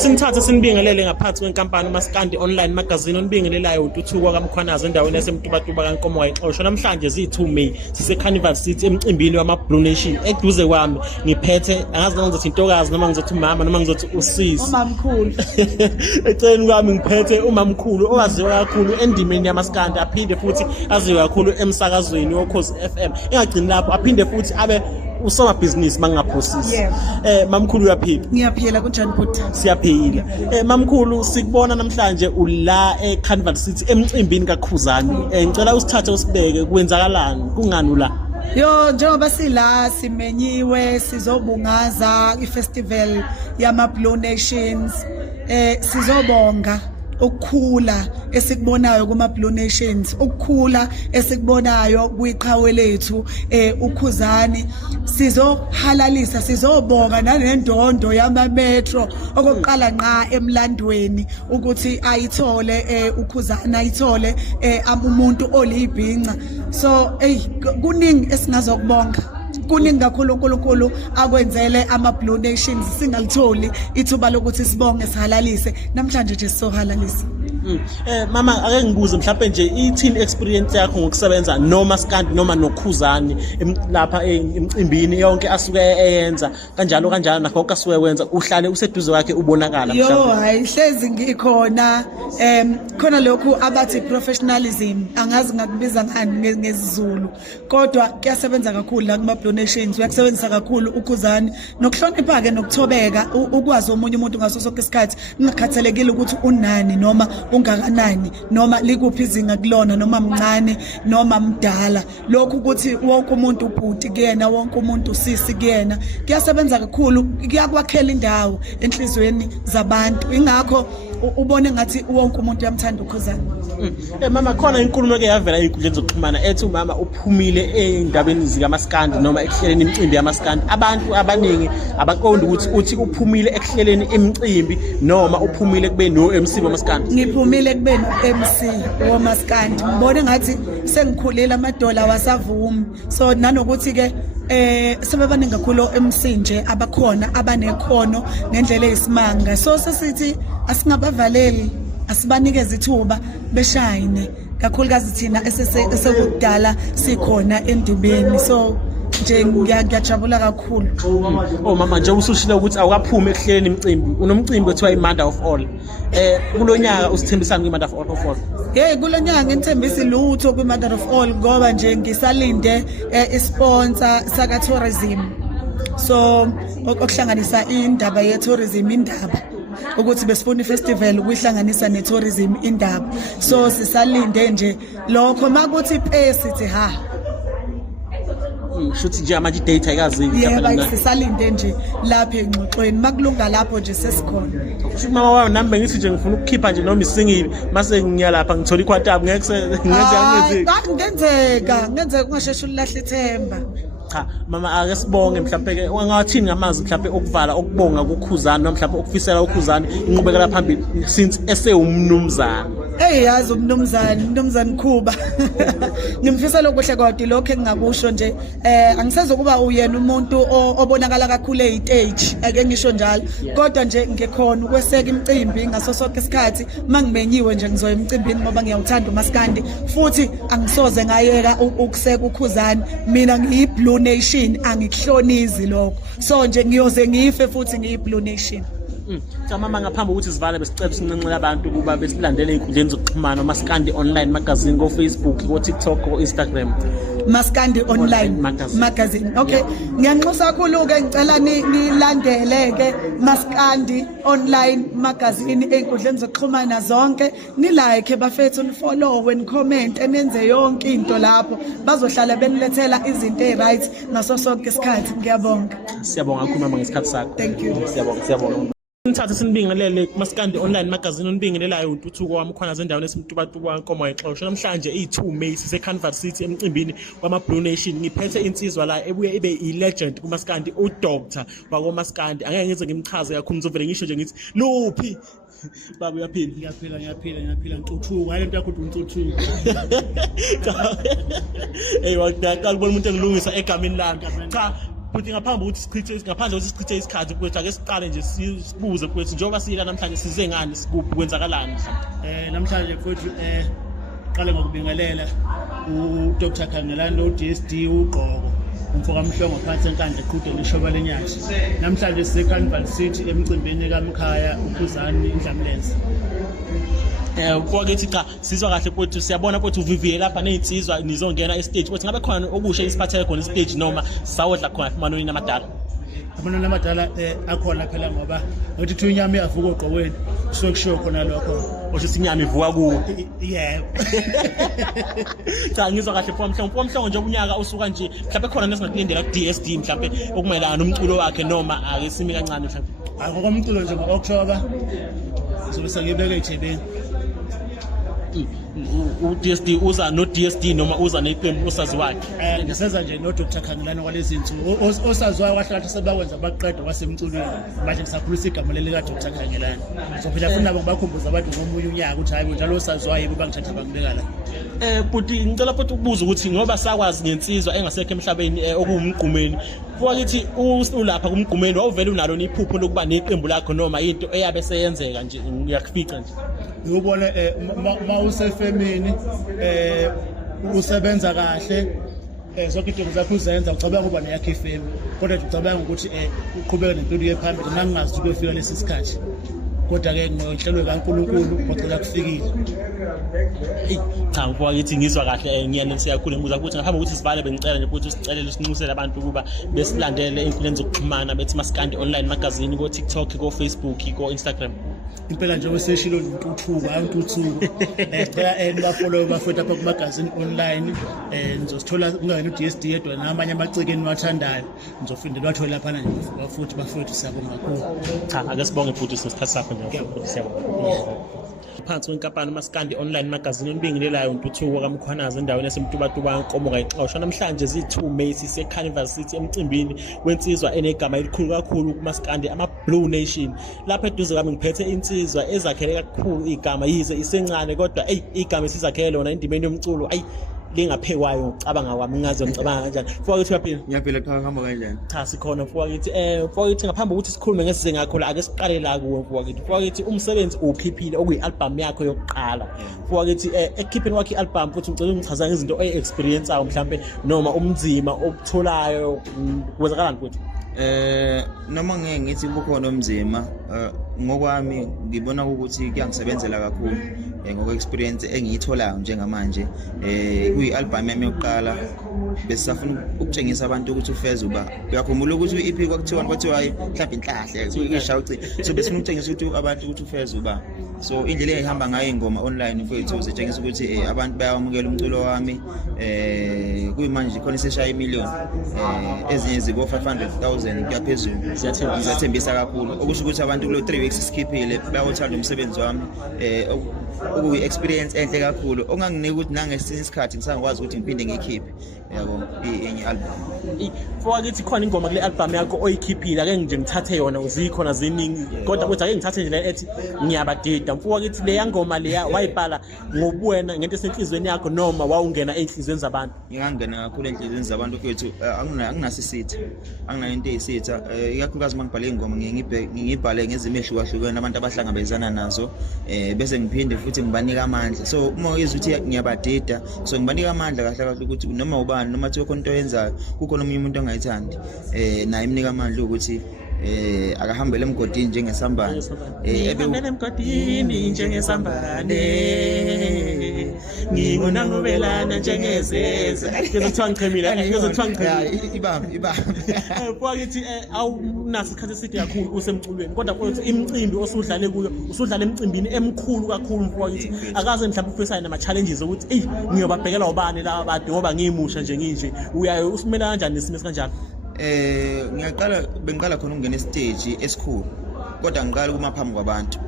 Sinithathe sinibingelele ngaphansi kwenkampani uMaskandi Online Magazine onibingelelayo uNtuthuko kaMkhwanazi endaweni yaseMtubatuba kaNkomo wayiXosho. Namhlanje zi2 May sise Carnival City emcimbini wama Blue Nation. Eduze kwami ngiphethe angazi noma ngizothi intokazi noma ngizothi umama noma ngizothi usisi. Umamkhulu. Eceleni kwami ngiphethe umamkhulu owaziwa kakhulu endimeni yamaskandi aphinde futhi aziwa kakhulu emsakazweni woKhozi FM. Engagcini lapho aphinde futhi abe usoma business mangaphosisi. Mamkhulu uyaphila. Ngiyaphila kunjani bhuti? Siyaphila. Mamkhulu sikubona namhlanje ula eCarnival City emcimbini kaKhuzani. Ngicela usithathe usibeke kwenzakalani kungani ula? Yo njengoba sila simenyiwe sizobungaza ifestival yama Blue Nations sizobonga ukukhula esikubonayo kuma Blue Nations, ukukhula esikubonayo kwiqhawe lethu uKhuzani. Sizohalalisa sizobonga nanendondo yama metro okokuqala nqa emlandweni ukuthi ayithole uKhuzani ayithole umuntu olibhinca. So kuningi esingazokubonga, kuningi kakhulu uNkulunkulu akwenzele ama Blue Nations singalitholi ithuba lokuthi sibonge sihalalise. Namhlanje nje sizohalalisa. Mama ake ngibuze mhlawumbe nje i-team experience yakho ngokusebenza noMaskandi noma noKhuzani lapha emcimbini yonke asuke eyenza kanjalo nakho asuke wenza uhlale useduze kwakhe ubonakala mhlawumbe. Yo hayi hlezi ngikhona khona lokhu abathi professionalism angazi ngakubiza ngani ngesiZulu kodwa kuyasebenza kakhulu la kuma Blue Nations, uyakusebenzisa kakhulu uKhuzani nokuhlonipha ke nokuthobeka ukwazi omunye umuntu ngaso sonke isikhathi ngakhathalekile ukuthi unani noma ungakanani noma likuphi izinga kulona noma mncane noma mdala. Lokhu ukuthi wonke umuntu ubhuti kuyena wonke umuntu usisi kuyena kuyasebenza kakhulu, kuyakwakhela indawo enhlizweni zabantu. Ingakho ubone ngathi wonke umuntu uyamthanda uKhuzani. Mama khona inkulumo ke yavela einkundleni zokuxhumana ethi umama uphumile endabeni zikaMaskandi noma ekuhleleni imicimbi yamaskandi. Abantu abaningi abaqondi ukuthi uthi uphumile ekuhleleni imicimbi noma uphumile kube no MC wamaskandi. Ngiphumile kube no MC wamaskandi. Ngibone ngathi sengikhulile amadola wasavumi. So nanokuthi ke sebebaningi kakhulu MC nje abakhona abanekhono ngendlela eyisimanga. So sesithi asingabavaleli asibanikeze ithuba beshayine kakhulukazi thina esekudala sikhona endibeni. So nje ngiyajabula kakhulu. Mama nje usushilo ukuthi awukaphume ekuhleleni imicimbi unomcimbi othiwa iMother of All. Kulonyaka usithembisana kwiMother of All. Kulonyaka ngithembisa lutho kwiMother of All ngoba nje ngisalinde isponsor saka tourism. So okuhlanganisa indaba ye tourism indaba ukuthi besifuna ifestival ukuyihlanganisa netourism indaba. So sisalinde nje lokho makuthi sithi ha shuthi nje ama data ikazi yebo sisalinde nje lapha engxoxweni makulunga lapho nje sesikhona. Mama wami nami bengithi nje ngifuna ukukhipha nje noma isingile mase ngiya lapha ngithola ikhwatabu ngenzeka ungasheshe ulahle ithemba. Cha mama ake sibonge mhlawumbe ke ungathini ngamazi mhlawumbe okubhala okubonga kuKhuzani noma mhlawumbe okufisela uKhuzani inqubekela phambili since esewumnumzana. Yazi umnumzane Khuba ngimfisela okuhle kodwa lokho engingakusho nje angisezokuba uyena umuntu obonakala kakhulu e-stage ake ngisho njalo kodwa nje ngikhona ukweseka imicimbi ngaso sonke isikhathi mangimenyiwe nje ngizoya emcimbini ngoba ngiyawuthanda uMaskandi futhi angisoze ngayeka ukuseka uKhuzani. Mina ngiyi Blue Nation angikuhlonizi lokho, so nje ngiyoze ngife futhi ngiyi Blue Nation. Cha mama ngaphambi ukuthi sivale besicela sincencela abantu kuba besilandele einkundleni zokuxhumana uMaskandi Online Magazine go Facebook go TikTok go Instagram. Maskandi Online Magazine. Okay, ngiyanxusa kakhulu ke ngicela nilandeleke Maskandi Online Magazine einkundleni zokuxhumana zonke, ni like bafethu ni follow ni comment enenze yonke into lapho bazohlala benilethela izinto eziright ngaso sonke isikhathi. Ngiyabonga. Siyabonga kakhulu mama ngesikhathi sakho. Thank you. Siyabonga. Nithathe sinibingelele kuMaskandi Online Magazine onibingelelayo uNtuthuko kaMkhwanazi endaweni yaseMtubatuba kaNkomo wayiXosho. Namhlanje i2 May sise Carnival City emcimbini wama Blue Nation. Ngiphethe insizwa la ebuye ibe ilegend kuMaskandi uDoctor wakoMaskandi. Angeke ngize ngimchaze kakhulu ngizovele ngisho nje ngithi luphi baba uyaphila. Ngiyaphila Ntuthuko hayi lento yakho uNtuthuko. Wakudaqala ubona umuntu engilungisa egameni lami. Cha futhi ngaphambi kokuthi sichithe isikhathi mfowethu ake siqale nje sibuze mfowethu njengoba siyila namhlanje size ngani sikuphi kwenzakalani namhlanje futhi qale ngokubingelela uDr Khangelani uDSD uGqoko umfoka Mhlongo phansi enkandla eqhudeni ishoba lenyasha namhlanje sise Carnival City emcimbini kaMkhaya uKhuzani Indlamlenze Kwakithi cha sizwa kahle mfowethu siyabona mfowethu uviviye lapha nezinsizwa nizongena e-stage mfowethu ngabe khona okusha isiphathele khona i-stage noma sawodla khona emanoni amadala amanoni amadala akhona phela ngoba ngathi thi inyama iyavuka ogqokweni sokusho khona lokho osho sinyama ivuka kuwo yebo cha ngizwa kahle Mhlongo nje unyaka usuka nje mhlawumbe khona nesingakulindela ku-DSD mhlawumbe okumayelana nomculo wakhe noma ake simi kancane mhlawumbe ngokomculo nje ngo-October sobe sengibeke ejebeni uDSD uza no-DSD noma uza neqembu osaziwayo ngiseza nje noDr Khangelani kwalezi insuku osaziwayo kahle kahle sebakwenza baqeda kwasemculweni manje ngisakhulisa igama leli kaDr Khangelani sophela futhi nabo ngibakhumbuza abantu ngomunye unyaka ukuthi hayi njalo osaziwayo bangithatha bangibeka la futhi ngicela futhi ukubuza ukuthi ngoba sakwazi ngensizwa engasekho emhlabeni okuwumgqumeni futhi ulapha kumgqumeni wawuvela unalo iphupho lokuba neqembu lakho noma into eyabe seyenzeka nje ngiyakufica nje uyobona mawusefemini usebenza kahle zonke izinto zakho uzenza ucabanga ukuba neyakhe ifemi kodwa ucabanga ukuthi uqhubeka nempilo yephambili nangingazi ukuthi kuyofika lesi sikhathi kodwa ke ngohlelo kaNkulunkulu ngocela kufikile cha mfowethu ngizwa kahle ngiyaneliseka kakhulu ngibuza ukuthi ngaphambi kokuthi sivale bengicela nje ukuthi usicelele usinxusele abantu ukuba besilandele inkundleni zokuxhumana bethi Maskandi Online Magazine ko TikTok ko Facebook ko Instagram impela nje weseshilo intuthuko ayintuthuko cela nibafollow bafethu apha kumagazini online nizosithola kungena uDSD yedwa namanye amaceke eniwathandayo nizofinde lwathola lapha nje bafuthi bafethu siyabonga kakhulu cha ake sibonge futhi isikhathi sakho nje siyabonga phansi wenkampani Maskandi Online Magazine onibingelelayo uNtuthuko kaMkhwanazi endaweni yaseMtubatuba Nkomo kayixoshwa namhlanje zi2 May sise Carnival City emcimbini wensizwa enegama elikhulu kakhulu kuMaskandi ama Blue Nation lapha eduze kwami ngiphethe insizwa ezakhele kakhulu igama yize isencane kodwa igama esizakhele lona indimeni yomculo lingaphekwayo ngicabanga kwami ngaze ngicabanga kanjani futhi uyaphila ngiyaphila cha hamba kanjani cha sikhona futhi ngaphambi kokuthi sikhulume ngesize ngakho la ake siqale la kuwe futhi umsebenzi ukhiphile okuyi-album yakho yokuqala futhi ekhipheni kwakhe i-album futhi ngicela ungichaza ngezinto oyi-experienceayo mhlawumbe noma umzima okutholayo kwenzakalani futhi noma ngeke ngithi kukhona umzima ngokwami ngibona ukuthi kuyangisebenzela kakhulu ngokwe experience engiyithola njengamanje kuyi-album yami yokuqala besafuna ukutshengisa abantu ukuthi ufeza uba uyakhumbula ukuthi i-EP kwakuthiwa mhlawumbe inhlahle ishawa ucingo so besifuna ukutshengisa ukuthi abantu ukuthi ufeza uba so indlela ehamba ngayo ingoma online mfowethu zitshengisa ukuthi abantu bayawamukela umculo wami kuyimanje khona iseshaya 1 million ezinye zibo 500,000 kuyaphezulu siyathembisa kakhulu okusho ukuthi abantu kulo 3 weeks sikhiphile bayawothanda umsebenzi wami okuyi experience enhle kakhulu onganginike ukuthi nangesinye isikhathi ngisangakwazi ukuthi ngiphinde ngikhiphe yabo enye album futhi khona ingoma kule album yakho oyikhiphile ake nje ngithathe yona uzikhona ziningi kodwa kuthi ake ngithathe nje ethi ngiyabadida mfukithi le ngoma leya wayibhala ngobuwena ngento esenhlizweni yakho noma wawungena enhlizweni zabantu ngingangena kakhulu enhlizweni zabantu kwethu anginasisitha anginayo into eyisitha ikakhulukazi mangibhale ingoma ngiyibhale ngezimo ehlukahlukene abantu abahlangabezana nazo bese ngiphinde futhi ngibanika amandla so uma uyizwa ukuthi ngiyabadida so ngibanika amandla kahle kahle ukuthi noma ubani noma kuthi konto yenzayo kukhona omunye umuntu ongayithandi naye imnika amandla ukuthi akahambele emgodini njengesambane ehambele emgodini njengesambane ngibona ngobelana njengezeze ngizothiwa ngichemile ibambe futhi awunaso isikhathi eside kakhulu usemculweni kodwa futhi imicimbi osudlale kuyo usudlala emcimbini emkhulu kakhulu futhi akaze mhlawumbe ufisane nama challenges ukuthi ngiyobabhekela ubani laba bantu ngoba ngimusha nje nginje uyaye usimela kanjani nesimo esikanjalo bengiqala khona ukungena estage esikhulu kodwa ngiqala kumaphambi kwabantu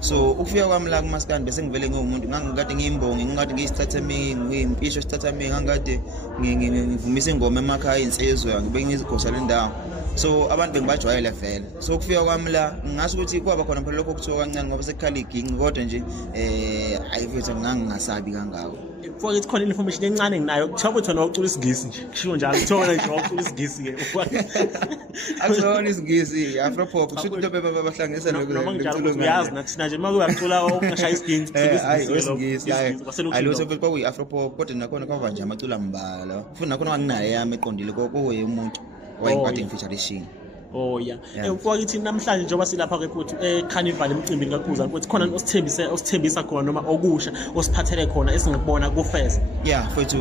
so ukufika kwami la kuMaskandi bese ngivele ngiwumuntu ngangikade ngiyimbongi ngingade ngiyisithathameli ngiyimpisho sithathameli ngangikade ngivumisa ingoma emakhaya insizwe ngibe ngizigosa le ndawo so abantu bengibajwayele vele so kufika kwami la ngingazi ukuthi kwaba khona phela lokho kuthiwa kancane ngoba sekhala iginqi kodwa nje ayifethu ngingasabi kangako Mfowethu ithi khona information encane nginayo kuthiwa ukuthi wena ucula isingisi nje kushiwo njalo kuthiwa wena nje ucula isingisi ke akusona isingisi afropop kusho into babahlanganisa noma njalo uyazi nathi nje uma kuyacula okungashaya isingisi isingisi ayilose futhi kwakuyi afropop kodwa nakhona kwaba nje amacula mbala futhi nakhona nginaye yami eqondile kokuye umuntu wayengiphathe ngefeaturation Oh yeah. Mfowethu ithi namhlanje njengoba silapha ke futhi eCarnival emcimbini kaKhuza ukuthi khona osithembisa khona noma okusha osiphathele khona esingakubona kuFeza. Yeah, mfowethu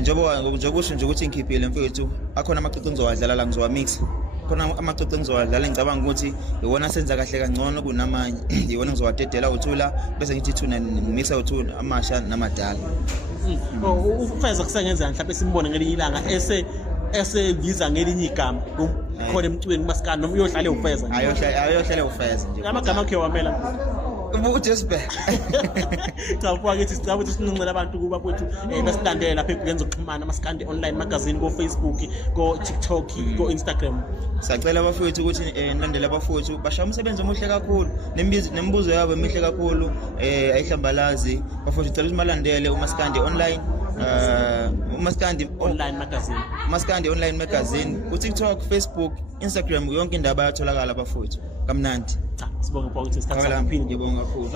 njengoba usho nje ukuthi ngikhiphile mfowethu akhona amacece ngizowadlala la ngizowa mix. Khona amacece ngizowadlala ngicabanga ukuthi iwona senza kahle kangcono kunamanye. Iwona ngizowadedela uthula bese ngithi thuna ngimixa uthula amasha namadala. uFeza kusengenza mhlawumbe simbone ngelinye ilanga esengiza ngelinye igama khona emcweni maskani noma uyohlala uFeza ayohlala uFeza nje amagama akhe wamela uJesper cha mfowethu sicela ukuthi sinincela abantu kuba kwethu basilandele lapha ekwenza ukuxhumana maskandi online magazine ko Facebook ko TikTok ko Instagram sacela abafowethu ukuthi nilandele abafowethu bashaya umsebenzi omuhle kakhulu nemibuzo yabo emihle kakhulu ayihlambalazi bafowethu cela ukuthi malandele uMaskandi online uMaskandi online magazine ku TikTok Facebook Instagram yonke indaba yatholakala abafowethu kamnandi cha sibonga mfowethu isikhathi sakho ngibonga kakhulu